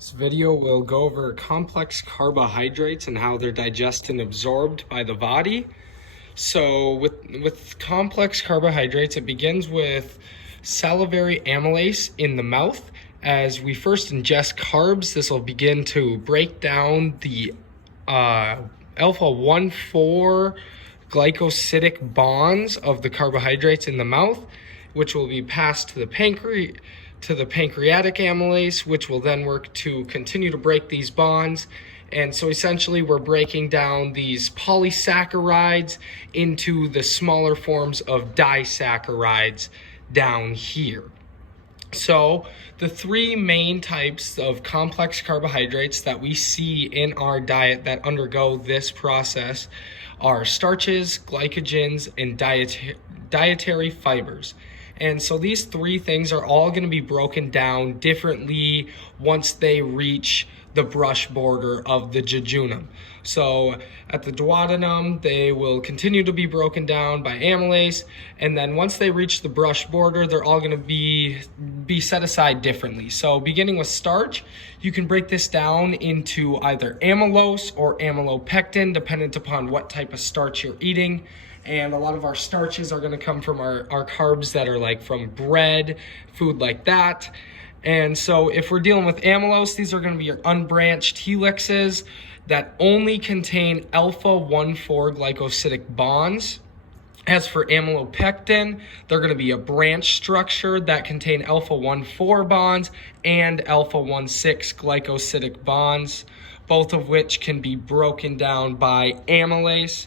This video will go over complex carbohydrates and how they're digested and absorbed by the body. So with complex carbohydrates, it begins with salivary amylase in the mouth. As we first ingest carbs, this will begin to break down the alpha-1,4 glycosidic bonds of the carbohydrates in the mouth, which will be passed to the pancreatic amylase, which will then work to continue to break these bonds. And so essentially we're breaking down these polysaccharides into the smaller forms of disaccharides down here. So the three main types of complex carbohydrates that we see in our diet that undergo this process are starches, glycogens, and dietary fibers. And so these three things are all going to be broken down differently once they reach the brush border of the jejunum. So at the duodenum, they will continue to be broken down by amylase, and then once they reach the brush border, they're all going to be set aside differently. So beginning with starch, you can break this down into either amylose or amylopectin, dependent upon what type of starch you're eating. And a lot of our starches are going to come from our carbs that are like from bread, food like that. And so if we're dealing with amylose, these are going to be your unbranched helixes that only contain alpha-1,4 glycosidic bonds. As for amylopectin, they're going to be a branch structure that contain alpha-1,4 bonds and alpha-1,6 glycosidic bonds, both of which can be broken down by amylase.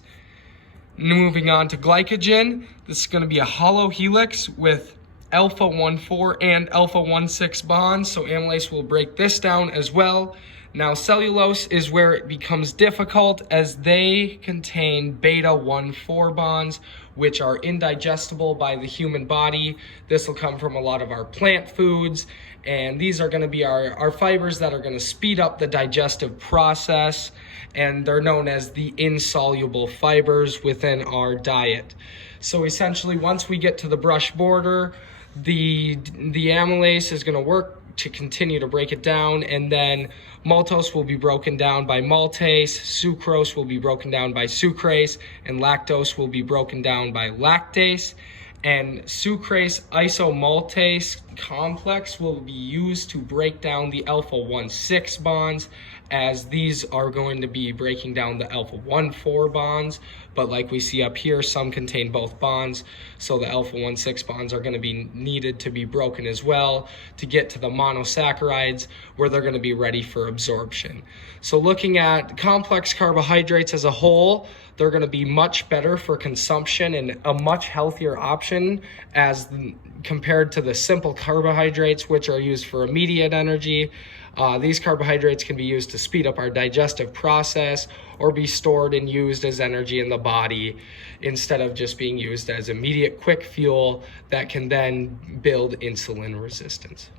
Moving on to glycogen, this is going to be a hollow helix with alpha-1,4 and alpha-1,6 bonds, so amylase will break this down as well. Now cellulose is where it becomes difficult, as they contain beta-1,4 bonds, which are indigestible by the human body. This will come from a lot of our plant foods, and these are going to be our fibers that are going to speed up the digestive process, and they're known as the insoluble fibers within our diet. So essentially, once we get to the brush border, the amylase is going to work to continue to break it down, and then maltose will be broken down by maltase, sucrose will be broken down by sucrase, and lactose will be broken down by lactase. And sucrase isomaltase complex will be used to break down the alpha-1,6 bonds, as these are going to be breaking down the alpha-1,4 bonds. But like we see up here, some contain both bonds, so the alpha-1,6 bonds are going to be needed to be broken as well to get to the monosaccharides, where they're going to be ready for absorption. So looking at complex carbohydrates as a whole, they're going to be much better for consumption and a much healthier option as compared to the simple carbohydrates, which are used for immediate energy. These carbohydrates can be used to speed up our digestive process or be stored and used as energy in the body instead of just being used as immediate quick fuel that can then build insulin resistance.